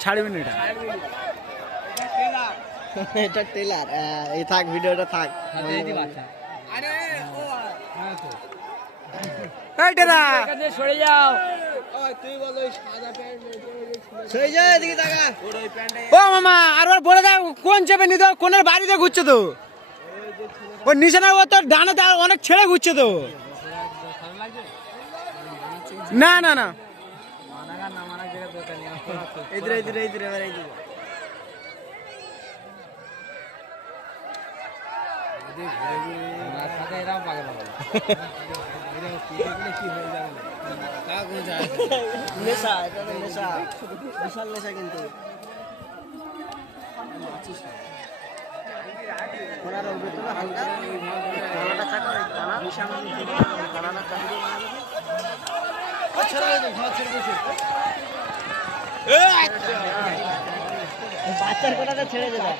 ছাড়বি না এটা এটা টেলার এই থাক ভিডিওটা থাক। এই সরে যাও ও মামা আর বলে দাও কোন চেপে নিতে কোনের বাড়িতে ঘুরছে তো? ও তোর আর অনেক ছেড়ে ঘুরছে তো। না না না। এদিকে এদিকে এদিকে, এবার এদিকে। নেশা, এটা নেশা। বিশাল নেশা কিন্তু। ওনার উপরে তো হালকা দানাটা চাকা দানা দানাটা চাকা ঘর ছেড়ে দিয়েছে বাচ্চার কথাটা ছেড়ে দেবে